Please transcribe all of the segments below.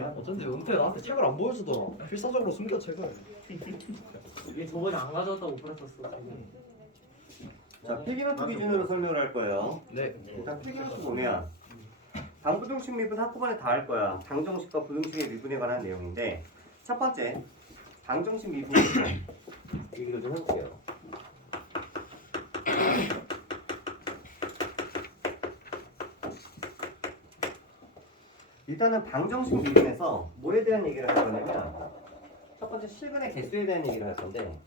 어쩐지 은퇴 나한테 책을 안 보여주더라. 필사적으로 숨겨 책을. 이게 저번에 안 가져왔다고 그랬었어. 자, 필기노트 기준으로 설명을 할 거예요. 네. 일단 필기노트 보면 당부등식 미분 한꺼번에 다 할 거야. 당정식과 부등식의 미분에 관한 내용인데 첫 번째 당정식 미분 얘기를 좀 해볼게요. 일단은 방정식 미분에서 뭐에 대한 얘기를 할 거냐면 첫 번째 실근의 개수에 대한 얘기를 할 건데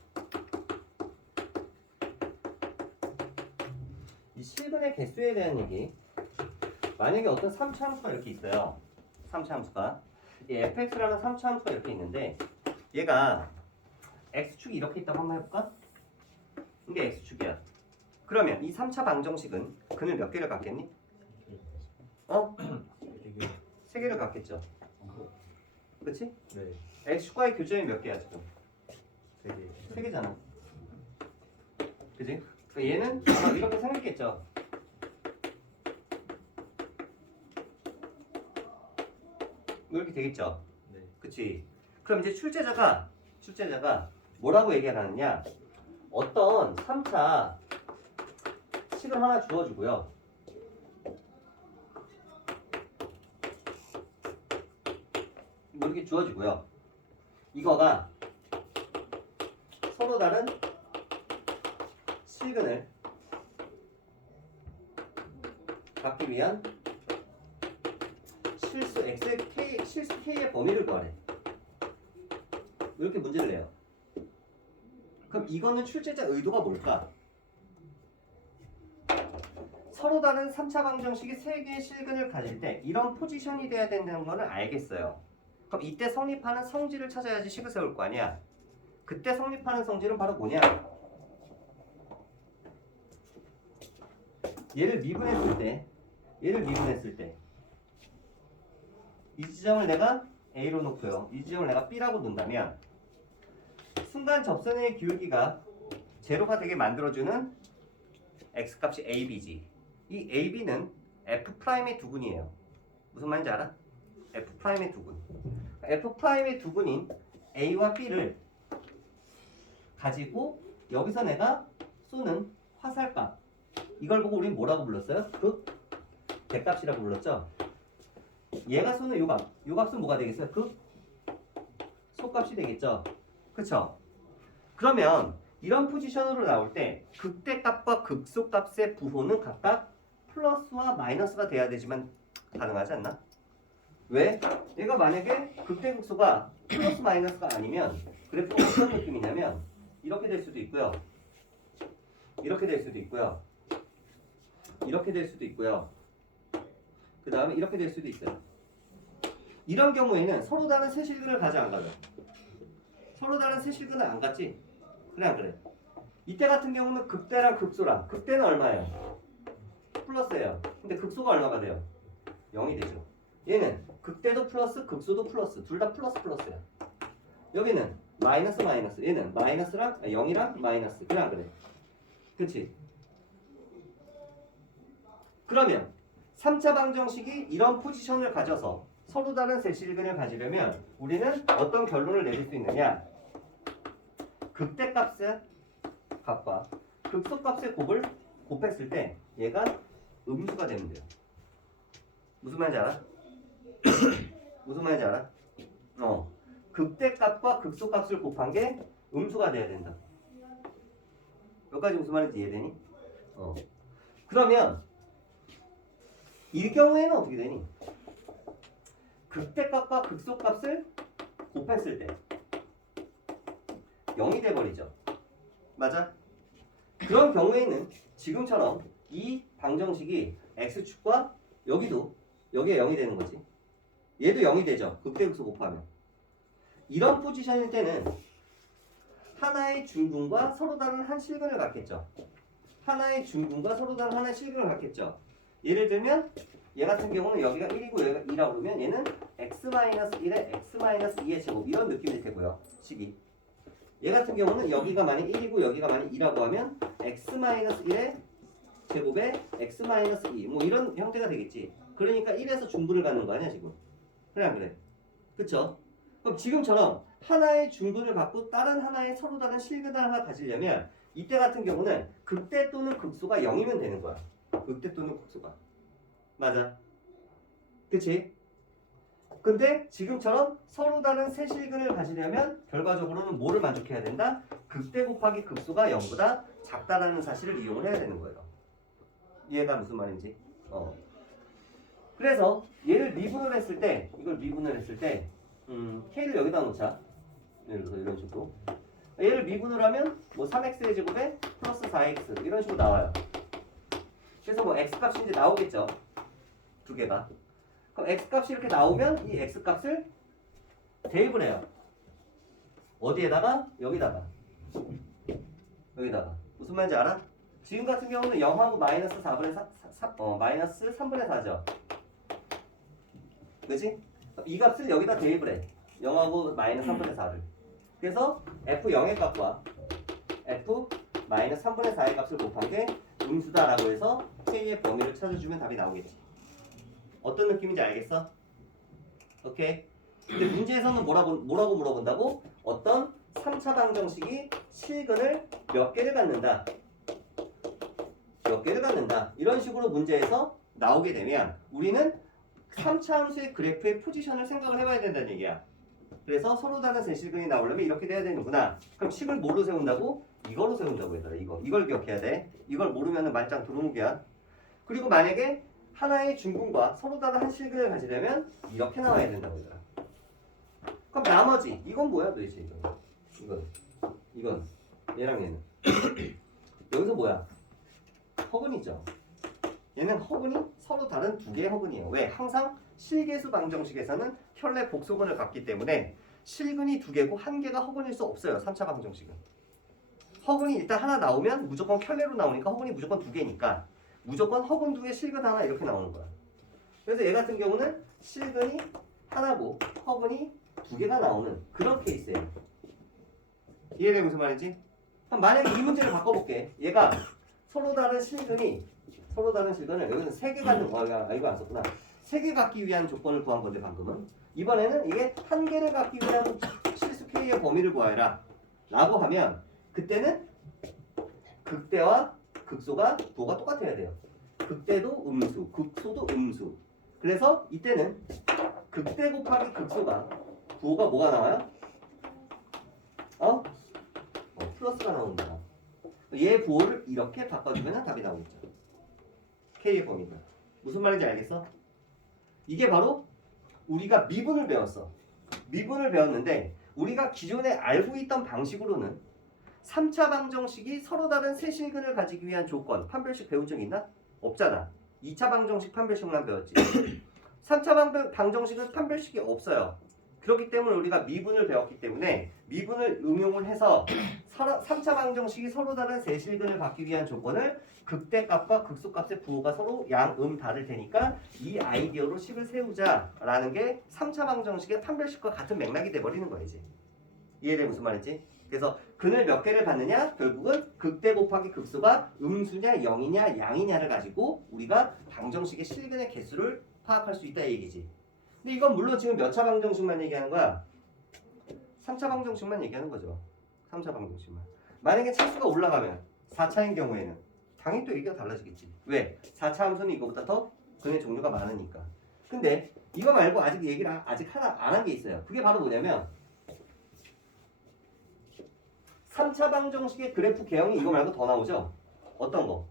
이 실근의 개수에 대한 얘기 만약에 어떤 3차 함수가 이렇게 있어요. 3차 함수가 이 fx라는 3차 함수가 이렇게 있는데 얘가 x축이 이렇게 있다고 한번 해볼까? 이게 x축이야. 그러면 이 3차 방정식은 근을 몇 개를 갖겠니? 어? 3개를 갖겠죠. 그렇지? 네. x축과의 교점이 몇 개야 지금? 3개. 3개잖아. 그지? 그러니까 얘는 아마 이렇게 생겼겠죠. 이렇게 되겠죠. 네. 그치? 그럼 이제 출제자가 뭐라고 얘기를 하느냐? 어떤 3차 식을 하나 주어주고요. 뭐 이렇게 주어지고요. 이거가 서로 다른 실근을 갖기 위한 실수 K의 범위를 구하래. 이렇게 문제를 내요. 그럼 이거는 출제자 의도가 뭘까? 서로 다른 3차 방정식이 3개의 실근을 가질 때 이런 포지션이 돼야 된다는 거는 알겠어요. 그럼 이때 성립하는 성질을 찾아야지 식을 세울 거 아니야. 그때 성립하는 성질은 바로 뭐냐? 얘를 미분했을 때 이 지점을 내가 A로 놓고요. 이 지점을 내가 B라고 놓는다면 순간 접선의 기울기가 제로가 되게 만들어주는 X값이 AB지. 이 AB는 F'의 두근이에요. 무슨 말인지 알아? F'의 두근. F'의 두근인 A와 B를 가지고 여기서 내가 쏘는 화살값 이걸 보고 우린 뭐라고 불렀어요? 대값이라고 불렀죠? 얘가 쏘는 요 값은 뭐가 되겠어요? 소값이 되겠죠? 그쵸? 그러면 이런 포지션으로 나올 때 극대값과 극소값의 부호는 각각 플러스와 마이너스가 돼야 되지만 가능하지 않나? 왜? 얘가 만약에 극대극소가 플러스 마이너스가 아니면 그래프가 어떤 느낌이냐면 이렇게 될 수도 있고요. 이렇게 될 수도 있고요. 이렇게 될 수도 있고요. 그 다음에 이렇게 될 수도 있어요. 이런 경우에는 서로 다른 세 실근을 가지 안 가죠. 서로 다른 세 실근을 안 갔지? 그래 안 그래? 이때 같은 경우는 극대랑 극소랑 극대는 얼마예요? 플러스예요. 근데 극소가 얼마가 돼요? 0이 되죠. 얘는 극대도 플러스 극소도 플러스 둘 다 플러스야. 여기는 마이너스 얘는 마이너스랑 0이랑 마이너스 그래 안 그래? 그치? 그러면 3차 방정식이 이런 포지션을 가져서 서로 다른 세실근을 가지려면 우리는 어떤 결론을 내릴 수 있느냐? 극대값의 값과 극소값의 곱을 곱했을 때 얘가 음수가 되면 돼요. 무슨 말인지 알아? 무슨 말인지 알아? 극대값과 극소값을 곱한 게 음수가 돼야 된다. 여기까지 무슨 말인지 이해되니? 그러면 이 경우에는 어떻게 되니? 극대값과 극소값을 곱했을 때 0이 돼버리죠. 맞아? 그런 경우에는 지금처럼 이 방정식이 x축과 여기가 0이 되는 거지. 얘도 0이 되죠. 극대극소 곱하면. 이런 포지션일 때는 하나의 중근과 서로 다른 한 실근을 갖겠죠. 하나의 중근과 서로 다른 하나의 실근을 갖겠죠. 예를 들면 얘 같은 경우는 여기가 1이고 여기가 2라고 그러면 얘는 x-1에 x-2의 제곱 이런 느낌일 테고요. 식이. 얘 같은 경우는 여기가 만약 1이고 여기가 만약 2라고 하면 x-1의 제곱에 x-2 뭐 이런 형태가 되겠지. 그러니까 1에서 중분을 갖는 거 아니야 지금. 그래 안 그래? 그쵸? 그럼 지금처럼 하나의 중근을 갖고 다른 하나의 서로 다른 실근을 하나 가지려면 이때 같은 경우는 극대 또는 극소가 0이면 되는 거야. 극대 또는 극소가. 맞아. 그치? 근데 지금처럼 서로 다른 세 실근을 가지려면 결과적으로는 뭐를 만족해야 된다? 극대 곱하기 극소가 0보다 작다라는 사실을 이용을 해야 되는 거예요. 이해가 무슨 말인지? 그래서 얘를 미분을 했을 때, 이걸 미분을 했을 때, k를 여기다 놓자. 예를 들어서 이런 식으로. 얘를 미분을 하면 뭐 3x의 제곱에 플러스 4x 이런 식으로 나와요. 그래서 뭐 x 값이 이제 나오겠죠. 두 개가. 그럼 x 값이 이렇게 나오면 이 x 값을 대입을 해요. 어디에다가? 여기다가. 여기다가. 무슨 말인지 알아? 지금 같은 경우는 0하고 마이너스 4분의 마이너스 3분의 4죠. 그치? 이 값을 여기다 대입을 해. 0하고 마이너스 3분의 4를. 그래서 f0의 값과 f 마이너스 3분의 4의 값을 곱한 게 음수다라고 해서 k의 범위를 찾아주면 답이 나오겠지. 어떤 느낌인지 알겠어? 오케이. 근데 문제에서는 뭐라고 물어본다고? 어떤 3차 방정식이 실근을 몇 개를 갖는다. 몇 개를 갖는다. 이런 식으로 문제에서 나오게 되면 우리는 3차 함수의 그래프의 포지션을 생각을 해봐야 된다는 얘기야. 그래서 서로 다른 세실근이 나오려면 이렇게 돼야 되는구나. 그럼 식을 뭐로 세운다고? 이거로 세운다고 얘들아. 이걸 기억해야 돼. 이걸 모르면 말짱 도루묵이야. 그리고 만약에 하나의 중근과 서로 다른 한 실근을 가지려면 이렇게 나와야 된다고 얘들아. 그럼 나머지 이건 뭐야 도대체 이건 얘랑 얘는 여기서 뭐야? 허근이죠. 얘는 허근이 서로 다른 두 개의 허근이에요. 왜? 항상 실계수 방정식에서는 혈내 복소근을 갖기 때문에 실근이 두 개고 한 개가 허근일 수 없어요. 3차 방정식은. 허근이 일단 하나 나오면 무조건 혈내로 나오니까 허근이 무조건 두 개니까 무조건 허근 두 개, 실근 하나 이렇게 나오는 거야. 그래서 얘 같은 경우는 실근이 하나고 허근이 두 개가 나오는 그런 케이스예요. 이해돼 무슨 말인지? 그럼 만약에 이 문제를 바꿔볼게. 얘가 서로 다른 실근을 여기는 세 개 갖는 이거 안 썼구나. 세 개 갖기 위한 조건을 구한 건데 방금은 이번에는 이게 한 개를 갖기 위한 실수 K의 범위를 구하라 라고 하면 그때는 극대와 극소가 부호가 똑같아야 돼요. 극대도 음수, 극소도 음수. 그래서 이때는 극대 곱하기 극소가 부호가 뭐가 나와요? 플러스가 나온다. 얘 부호를 이렇게 바꿔주면 답이 나오겠죠. K의 범위가. 무슨 말인지 알겠어? 이게 바로 우리가 미분을 배웠어. 미분을 배웠는데 우리가 기존에 알고 있던 방식으로는 3차 방정식이 서로 다른 세 실근을 가지기 위한 조건, 판별식 배운 적 있나? 없잖아. 2차 방정식 판별식만 배웠지. 3차 방정식은 판별식이 없어요. 그렇기 때문에 우리가 미분을 배웠기 때문에 미분을 응용을 해서 3차 방정식이 서로 다른 세 실근을 갖기 위한 조건을 극대값과 극소값의 부호가 서로 양, 다를 테니까 이 아이디어로 식을 세우자라는 게 3차 방정식의 판별식과 같은 맥락이 돼버리는 거지. 이해돼 무슨 말인지? 그래서 근을 몇 개를 갖느냐? 결국은 극대 곱하기 극소가 음수냐, 0이냐, 양이냐를 가지고 우리가 방정식의 실근의 개수를 파악할 수 있다 이 얘기지. 근데 이건 물론 지금 몇 차 방정식만 얘기하는 거야? 3차 방정식만 얘기하는 거죠. 3차 방정식만. 만약에 차수가 올라가면 4차인 경우에는 당연히 또 얘기가 달라지겠지. 왜? 4차 함수는 이거보다 더 근의 종류가 많으니까. 근데 이거 말고 아직 얘기를 아직 하나 안 한 게 있어요. 그게 바로 뭐냐면 3차 방정식의 그래프 개형이 이거 말고 더 나오죠? 어떤 거?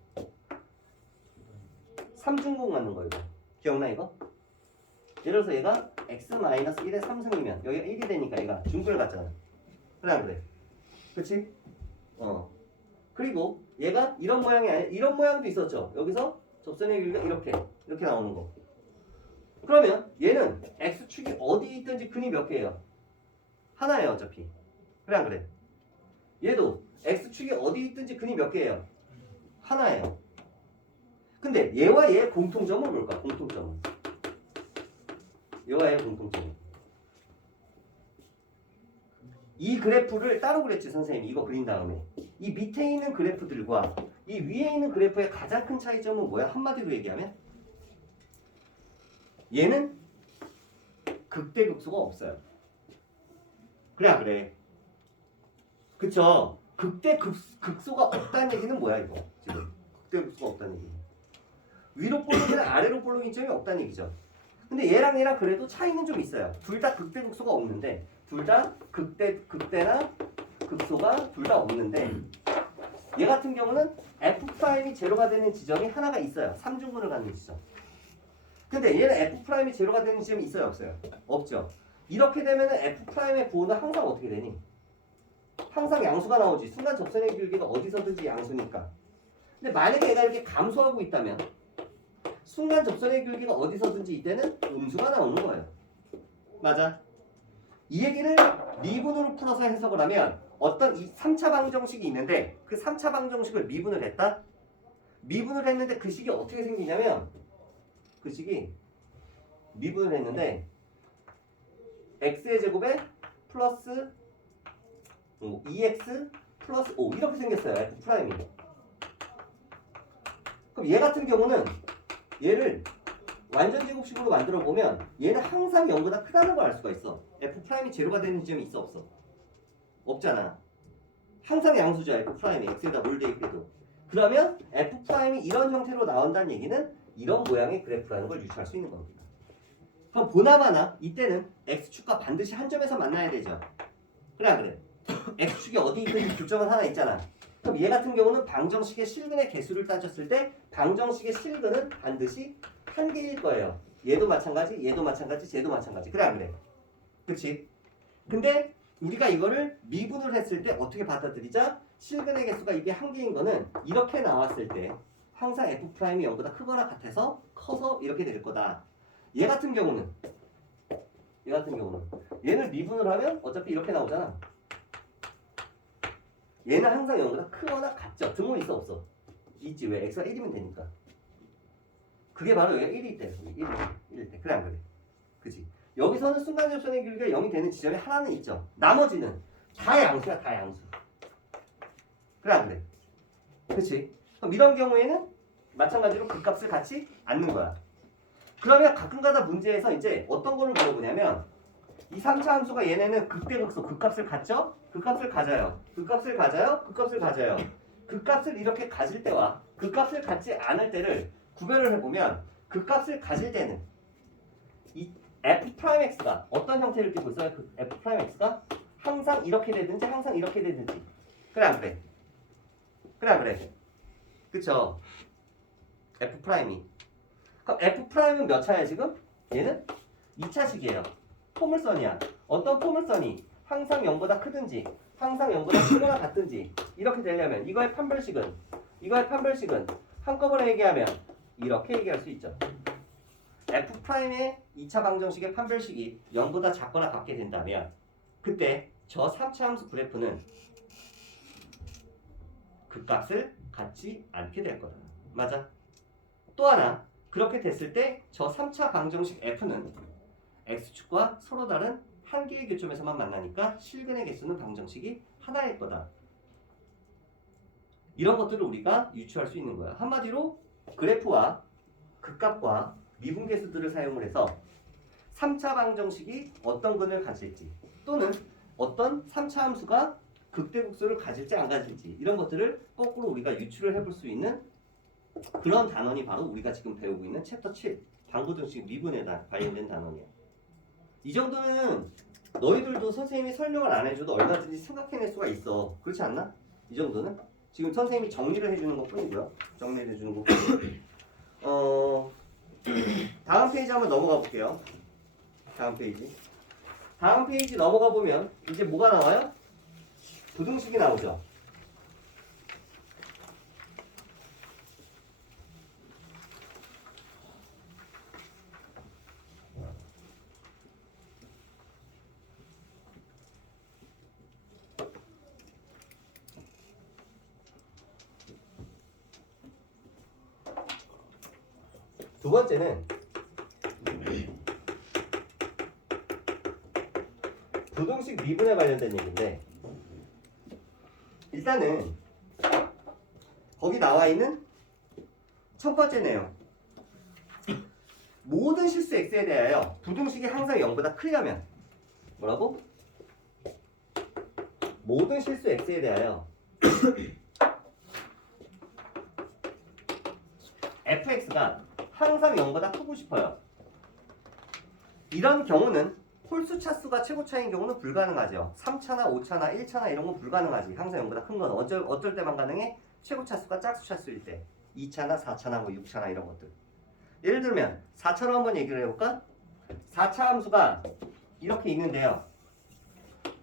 3중공 맞는 거 이거. 기억나 이거? 예를 들어서 얘가 x-1의 3승이면 여기가 1이 되니까 얘가 중근을 갖잖아. 그래 안 그래? 그치? 그리고 얘가 이런 모양이 아니라 이런 모양도 있었죠. 여기서 접선의 길이가 이렇게 나오는 거. 그러면 얘는 x축이 어디 있든지 근이 몇 개예요? 하나예요 어차피. 그래 안 그래? 얘도 x축이 어디 있든지 근이 몇 개예요? 하나예요. 근데 얘와 얘의 공통점은 뭘까? 공통점은 얘와 얘의 공통점은 이 그래프를 따로 그랬지 선생님이. 이거 그린 다음에 이 밑에 있는 그래프들과 이 위에 있는 그래프의 가장 큰 차이점은 뭐야? 한마디로 얘기하면 얘는 극대극소가 없어요. 그래 그래. 그쵸? 극대극소가 없다는 얘기는 뭐야 이거 지금? 극대극소가 없다는 얘기. 위로 볼록이나 아래로 볼록인 점이 없다는 얘기죠. 근데 얘랑 그래도 차이는 좀 있어요. 둘 다 극대극소가 없는데 둘 다 극대나 극소가 둘 다 없는데 얘 같은 경우는 F'이 제로가 되는 지점이 하나가 있어요. 3중근을 갖는 지점. 근데 얘는 F'이 제로가 되는 지점이 있어요 없어요? 없죠. 이렇게 되면 F'의 부호는 항상 어떻게 되니? 항상 양수가 나오지. 순간 접선의 길이가 어디서든지 양수니까. 근데 만약에 얘가 이렇게 감소하고 있다면 순간 접선의 길이가 어디서든지 이때는 음수가 나오는 거예요. 맞아. 이 얘기를 미분으로 풀어서 해석을 하면 어떤 이 3차 방정식이 있는데 그 3차 방정식을 미분을 했다? 미분을 했는데 그 식이 어떻게 생기냐면 그 식이 미분을 했는데 x의 제곱에 플러스 2x 플러스 5 이렇게 생겼어요. F'이. 그럼 얘 같은 경우는 얘를 완전 제곱식으로 만들어 보면 얘는 항상 0보다 크다는 걸 알 수가 있어. F'이 제로가 되는 지점이 있어 없어? 없잖아. 항상 양수죠. F'이 x에다 뭘 대입해도. 그러면 F'이 이런 형태로 나온다는 얘기는 이런 모양의 그래프라는 걸 유추할 수 있는 겁니다. 그럼 보나마나 이때는 x축과 반드시 한 점에서 만나야 되죠. 그래 안 그래? x축이 어디 있는지 교점은 하나 있잖아. 그럼 얘 같은 경우는 방정식의 실근의 개수를 따졌을 때 방정식의 실근은 반드시 한 개일 거예요. 얘도 마찬가지, 얘도 마찬가지, 쟤도 마찬가지. 그래 안 그래? 그렇지? 근데 우리가 이거를 미분을 했을 때 어떻게 받아들이자? 실근의 개수가 이게 한 개인 거는 이렇게 나왔을 때 항상 F'이 0보다 크거나 같아서 커서 이렇게 될 거다. 얘 같은 경우는 얘를 미분을 하면 어차피 이렇게 나오잖아. 얘는 항상 0보다 크거나 같죠. 등호 있어 없어? 있지. 왜? x가 1이면 되니까. 그게 바로 여기가 1일 때. 1일 때. 그래 안 그래? 그치? 여기서는 순간 접선의 길이가 0이 되는 지점이 하나는 있죠. 나머지는 다 양수야. 다 양수. 그래 안 그래? 그치? 그럼 이런 경우에는 마찬가지로 그 값을 갖지 않는 거야. 그러면 가끔가다 문제에서 이제 어떤 거를 물어보냐면 이 3차 함수가 얘네는 극대극소 그 값을 갖죠? 그 값을 가져요. 그 값을 가져요. 그 값을 가져요. 그 값을 이렇게 가질 때와 그 값을 갖지 않을 때를 구별을 해보면 그 값을 가질 때는 이 F'X가 어떤 형태를 띠고 있어요? 그 F'X가 항상 이렇게 되든지 항상 이렇게 되든지. 그래 안 그래? 그래 안 그래? 그쵸? F'이. 그럼 F'은 몇 차야 지금? 얘는 2차식이에요. 포물선이야. 어떤 포물선이 항상 0보다 크든지 항상 0보다 크거나 같든지 이렇게 되려면 이거의 판별식은 한꺼번에 얘기하면 이렇게 얘기할 수 있죠. F'의 2차 방정식의 판별식이 0보다 작거나 같게 된다면 그때 저 3차 함수 그래프는 그 값을 갖지 않게 될 거다. 맞아? 또 하나 그렇게 됐을 때 저 3차 방정식 F는 X축과 서로 다른 한 개의 교점에서만 만나니까 실근의 개수는 방정식이 하나일 거다. 이런 것들을 우리가 유추할 수 있는 거야. 한마디로 그래프와 극값과 미분계수들을 사용을 해서 3차 방정식이 어떤 근을 가질지 또는 어떤 3차 함수가 극대극소를 가질지 안 가질지 이런 것들을 거꾸로 우리가 유추를 해볼 수 있는 그런 단원이 바로 우리가 지금 배우고 있는 챕터 7 방구등식 미분에 관련된 단원이에요. 이 정도는 너희들도 선생님이 설명을 안 해줘도 얼마든지 생각해낼 수가 있어. 그렇지 않나? 이 정도는? 지금 선생님이 정리를 해주는 것 뿐이고요. 정리를 해주는 것 뿐이고. 다음 페이지 한번 넘어가 볼게요. 다음 페이지 넘어가 보면 이제 뭐가 나와요? 부등식이 나오죠. 두 번째는 부등식 미분에 관련된 얘기인데 일단은 거기 나와 있는 첫 번째 내용 모든 실수 x에 대하여 부등식이 항상 0보다 크려면 뭐라고? 모든 실수 x에 대하여 fx가 항상 0보다 크고 싶어요. 이런 경우는 홀수 차수가 최고차인 경우는 불가능하죠. 3차나 5차나 1차나 이런 건 불가능하지. 항상 0보다 큰 건 어쩔 때만 가능해? 최고 차수가 짝수 차수일 때. 2차나 4차나 뭐 6차나 이런 것들. 예를 들면 4차로 한번 얘기를 해볼까? 4차 함수가 이렇게 있는데요.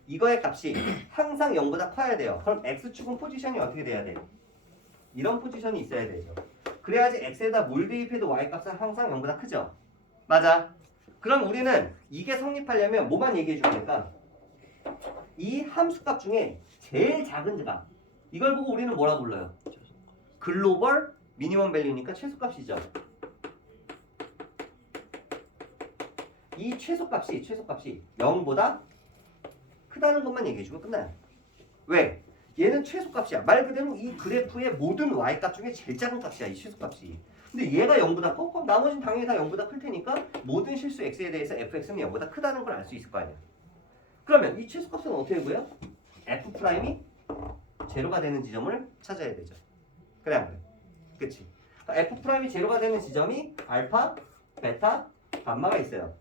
이거의 값이 항상 0보다 커야 돼요. 그럼 x축은 포지션이 어떻게 돼야 돼요? 이런 포지션이 있어야 되죠. 그래야지 x에다 뭘 대입해도 y값은 항상 0보다 크죠. 맞아. 그럼 우리는 이게 성립하려면 뭐만 얘기해 주면 될까? 이 함수값 중에 제일 작은 값. 이걸 보고 우리는 뭐라 불러요? 글로벌 미니멈 밸류니까 최소값이죠. 이 최소값이 0보다 크다는 것만 얘기해 주면 끝나요. 왜? 얘는 최소값이야. 말 그대로 이 그래프의 모든 y값 중에 제일 작은 값이야. 이 최소값이. 근데 얘가 0보다 커? 그럼 나머지는 당연히 다 0보다 클 테니까 모든 실수 x에 대해서 fx는 0보다 크다는 걸 알 수 있을 거 아니야. 그러면 이 최소값은 어떻게 구해요? f'이 제로가 되는 지점을 찾아야 되죠. 그래 안 그래? 그치? f'이 제로가 되는 지점이 알파, 베타, 감마가 있어요.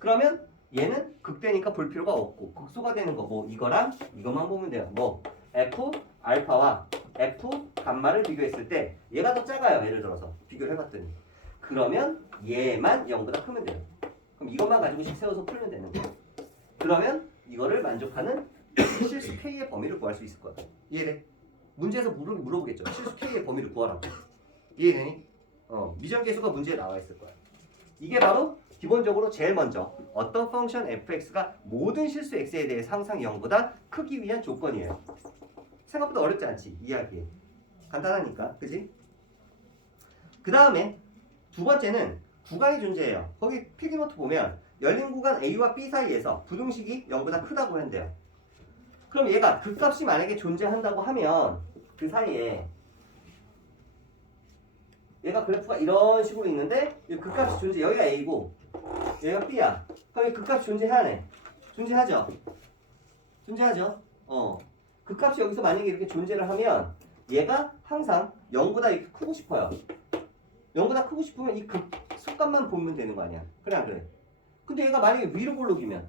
그러면 얘는 극대니까 볼 필요가 없고 극소가 되는 거 뭐 이거랑 이것만 보면 돼요. 뭐 f 알파와 f 감마를 비교했을 때 얘가 더 작아요. 예를 들어서 비교를 해봤더니 그러면 얘만 0보다 크면 돼요. 그럼 이것만 가지고 식 세워서 풀면 되는 거예요. 그러면 이거를 만족하는 실수 k의 범위를 구할 수 있을 거야. 이해돼? 문제에서 물어보겠죠. 실수 k의 범위를 구하라고. 이해되니? 미정계수가 문제에 나와 있을 거야. 이게 바로 기본적으로 제일 먼저 어떤 펑션 fx가 모든 실수 x에 대해서 항상 0보다 크기 위한 조건이에요. 생각보다 어렵지 않지 이해하기에. 간단하니까 그지? 그 다음에 두 번째는 구간이 존재해요. 거기 필기노트 보면 열린 구간 A와 B 사이에서 부등식이 0보다 크다고 한대요. 그럼 얘가 그 값이 만약에 존재한다고 하면 그 사이에 얘가 그래프가 이런 식으로 있는데 그 값이 존재, 여기가 A고 얘가 B야. 그럼 그 값이 존재하네. 존재하죠? 존재하죠? 그 값이 여기서 만약에 이렇게 존재를 하면 얘가 항상 0보다 이렇게 크고 싶어요. 0보다 크고 싶으면 이 속값만 보면 되는 거 아니야. 그래 안 그래? 근데 얘가 만약에 위로 볼록이면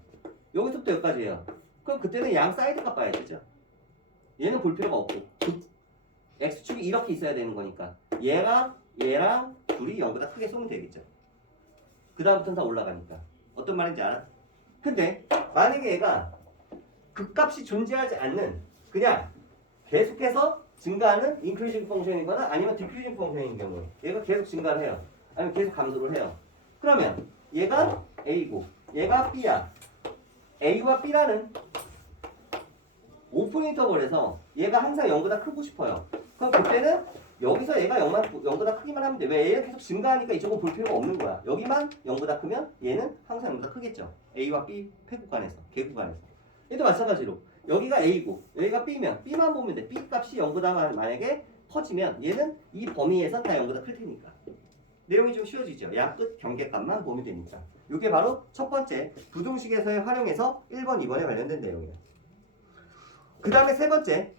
여기서부터 여기까지예요. 그럼 그때는 양 사이드 값 봐야 되죠. 얘는 볼 필요가 없고 x축이 이렇게 있어야 되는 거니까 얘랑 둘이 0보다 크게 쏘면 되겠죠. 그 다음부터는 다 올라가니까. 어떤 말인지 알아? 근데 만약에 얘가 그 값이 존재하지 않는 그냥 계속해서 증가하는 인크리징 펑션이거나 아니면 디크리징 펑션인 경우에 얘가 계속 증가를 해요. 아니면 계속 감소를 해요. 그러면 얘가 A고 얘가 B야. A와 B라는 오픈 인터벌에서 얘가 항상 0보다 크고 싶어요. 그럼 그때는 여기서 얘가 0보다 크기만 하면 돼. 왜? 얘는 계속 증가하니까 이쪽은 볼 필요가 없는 거야. 여기만 0보다 크면 얘는 항상 0보다 크겠죠. A와 B 폐구간에서, 개구간에서. 얘도 마찬가지로 여기가 A고 여기가 B면 B만 보면 돼. B 값이 0보다 만약에 커지면 얘는 이 범위에선 다 0보다 클 테니까. 내용이 좀 쉬워지죠. 양끝 경계값만 보면 되니까. 이게 바로 첫 번째 부등식에서의 활용에서 1번, 2번에 관련된 내용이에요. 그 다음에 세 번째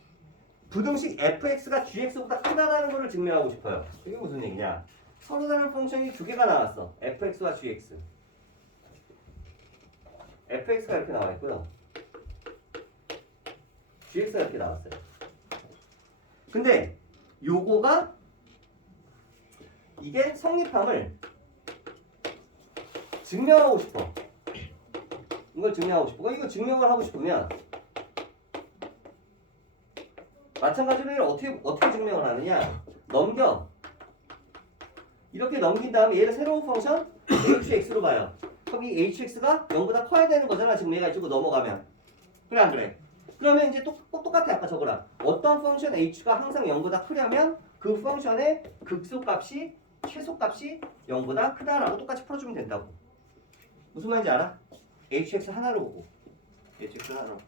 부등식 fx가 gx보다 크다라는 것을 증명하고 싶어요. 이게 무슨 얘기냐? 서로 다른 펑션이 두 개가 나왔어. fx와 gx. fx가 이렇게 나와 있고요. gx가 이렇게 나왔어요. 근데 요거가 이게 성립함을 증명하고 싶어. 이걸 증명하고 싶어. 이거 증명을 하고 싶으면 마찬가지로 얘를 어떻게 증명을 하느냐? 넘겨. 이렇게 넘긴 다음에 얘를 새로운 펑션 hx로 봐요. 그럼 이 hx가 0보다 커야 되는 거잖아. 지금 얘가 이쪽으로 넘어가면. 그래 안 그래? 그러면 이제 똑같아. 아까 저거랑. 어떤 펑션 h가 항상 0보다 크려면 그 펑션의 극소값이 최소값이 0보다 크다라고 똑같이 풀어주면 된다고. 무슨 말인지 알아? hx 하나로 보고. hx 하나로.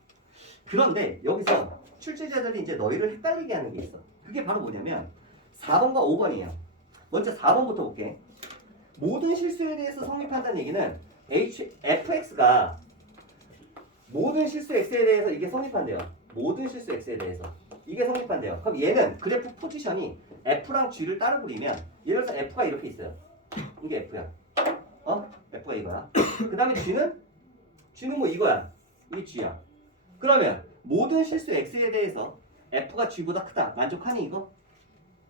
그런데 여기서 출제자들이 이제 너희를 헷갈리게 하는 게 있어. 그게 바로 뭐냐면 4번과 5번이에요. 먼저 4번부터 볼게. 모든 실수에 대해서 성립한다는 얘기는 fx가 모든 실수 x에 대해서 이게 성립한대요. 모든 실수 x에 대해서 이게 성립한대요. 그럼 얘는 그래프 포지션이 f랑 g를 따로 그리면 예를 들어서 f가 이렇게 있어요. 이게 f야. f가 이거야. 그 다음에 g는 뭐 이거야. 이게 g야. 그러면 모든 실수 x에 대해서 f가 g보다 크다. 만족하니 이거?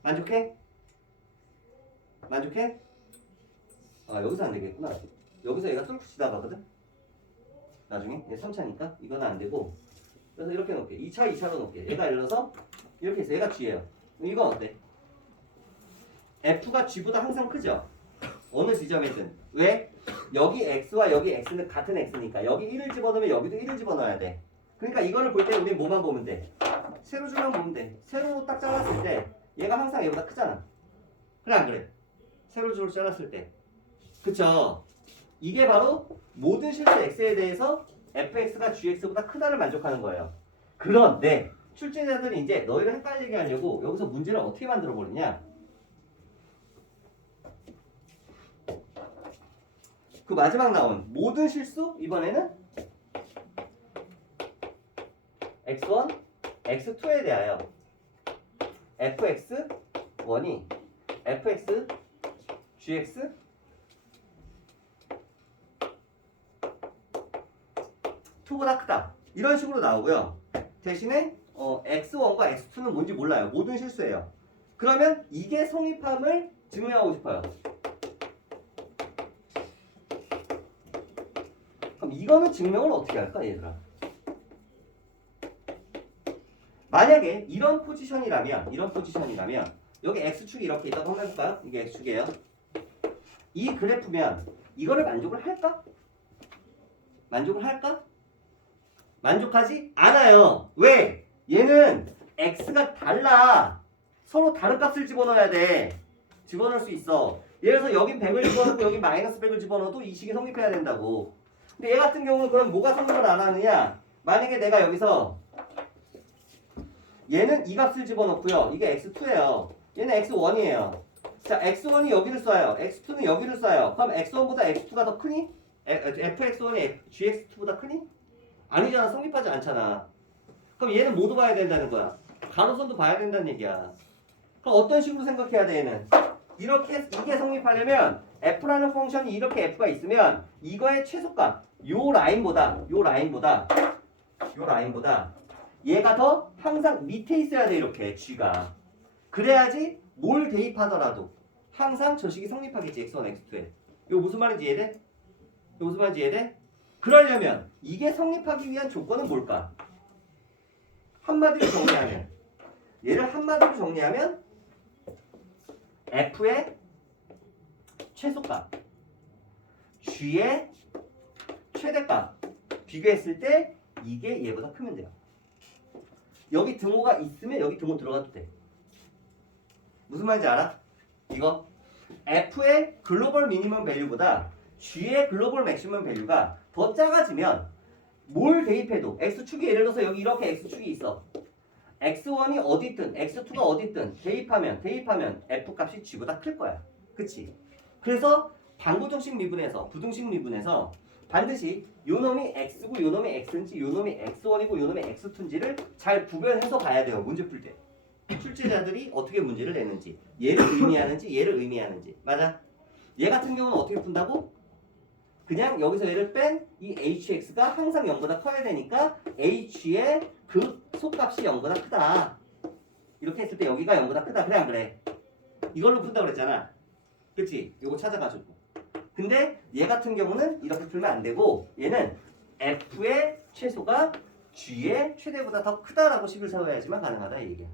만족해? 만족해? 여기서 안 되겠구나. 여기서 얘가 뚫고 지나가거든. 나중에 얘 3차니까 이거는 안 되고. 그래서 이렇게 놓을게. 2차로 놓을게. 얘가 예를 들어서 이렇게 있어. 얘가 g예요. 이건 어때? f가 g보다 항상 크죠? 어느 지점이든. 왜? 여기 x와 여기 x는 같은 x니까 여기 1을 집어넣으면 여기도 1을 집어넣어야 돼. 그러니까 이거를 볼 때 우리 뭐만 보면 돼? 세로줄만 보면 돼. 세로로 딱 잘랐을 때 얘가 항상 얘보다 크잖아. 그래 안 그래? 세로줄로 잘랐을 때. 그쵸? 이게 바로 모든 실수 x에 대해서 fx가 gx보다 크다를 만족하는 거예요. 그런데 출제자들이 이제 너희를 헷갈리게 하려고 여기서 문제를 어떻게 만들어 버리냐? 그 마지막 나온 모든 실수 이번에는 x1, x2에 대하여 fx1이 fx, gx 보다 크다. 이런 식으로 나오고요. 대신에 x1과 x2는 뭔지 몰라요. 모든 실수예요. 그러면 이게 성립함을 증명하고 싶어요. 그럼 이거는 증명을 어떻게 할까 얘들아? 만약에 이런 포지션이라면 여기 x축이 이렇게 있다고 한번 해볼까요? 이게 x축이에요. 이 그래프면 이거를 만족을 할까? 만족을 할까? 만족하지 않아요. 왜? 얘는 x가 달라. 서로 다른 값을 집어넣어야 돼. 집어넣을 수 있어. 예를 들어서 여긴 100을 집어넣고 여긴 마이너스 100을 집어넣어도 이 식이 성립해야 된다고. 근데 얘 같은 경우는 그럼 뭐가 성립을 안 하느냐? 만약에 내가 여기서 얘는 이 값을 집어넣고요. 이게 x2예요. 얘는 x1이에요. 자, x1이 여기를 쏴요. x2는 여기를 쏴요. 그럼 x1보다 x2가 더 크니? fx1이 gx2보다 크니? 아니잖아. 성립하지 않잖아. 그럼 얘는 모두 봐야 된다는 거야. 가로선도 봐야 된다는 얘기야. 그럼 어떤 식으로 생각해야 돼 얘는? 이렇게 이게 성립하려면 f라는 펑션이 이렇게 f가 있으면 이거의 최소값 요 라인보다 얘가 더 항상 밑에 있어야 돼. 이렇게 g가. 그래야지 뭘 대입하더라도 항상 저 식이 성립하겠지. x1, x2에. 이거 무슨 말인지 이해돼? 이거 무슨 말인지 이해돼? 그러려면 이게 성립하기 위한 조건은 뭘까? 한마디로 정리하면 얘를 한마디로 정리하면 f의 최소값 g의 최대값 비교했을 때 이게 얘보다 크면 돼요. 여기 등호가 있으면 여기 등호 들어가도 돼. 무슨 말인지 알아? 이거 f의 글로벌 미니멈 밸류보다 g의 글로벌 맥시멈 밸류가 더 작아지면 뭘 대입해도 x축이 예를 들어서 여기 이렇게 x축이 있어. x1이 어디 있든 x2가 어디 있든 대입하면 f값이 g보다 클 거야. 그치? 그래서 방부등식 미분에서 부등식 미분에서 반드시 요놈이 x고 요놈이 x인지 요놈이 x1이고 요놈이 x2인지를 잘 구별해서 봐야 돼요. 문제 풀 때. 출제자들이 어떻게 문제를 내는지 얘를 의미하는지 맞아? 얘 같은 경우는 어떻게 푼다고? 그냥 여기서 얘를 뺀 이 hx가 항상 0보다 커야 되니까 h의 그 속값이 0보다 크다. 이렇게 했을 때 여기가 0보다 크다. 그래 안 그래? 이걸로 푼다고 그랬잖아. 그치? 이거 찾아가지고. 근데 얘 같은 경우는 이렇게 풀면 안 되고 얘는 f의 최소가 g의 최대보다 더 크다라고 식을 세워야지만 가능하다 이 얘기야.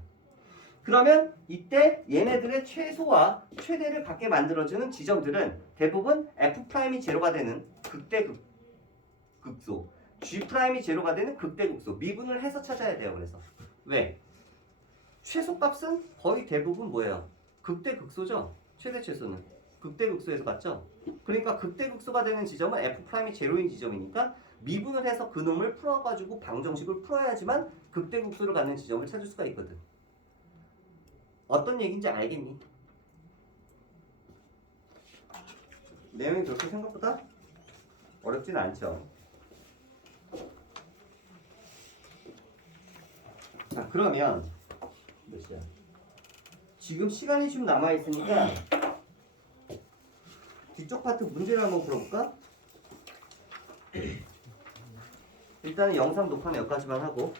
그러면 이때 얘네들의 최소와 최대를 갖게 만들어주는 지점들은 대부분 f'이 제로가 되는 극소, g'이 제로가 되는 극대극소 미분을 해서 찾아야 돼요. 그래서 왜? 최소값은 거의 대부분 뭐예요? 극대극소죠. 최대 최소는 극대극소에서 봤죠. 그러니까 극대극소가 되는 지점은 f'이 제로인 지점이니까 미분을 해서 그놈을 풀어가지고 방정식을 풀어야지만 극대극소를 갖는 지점을 찾을 수가 있거든. 어떤 얘기인지 알겠니? 내용이 그렇게 생각보다 어렵진 않죠. 자, 그러면 몇 시야? 지금 시간이 좀 남아 있으니까 뒤쪽 파트 문제를 한번 풀어볼까? 일단은 영상 녹화는 여기까지만 하고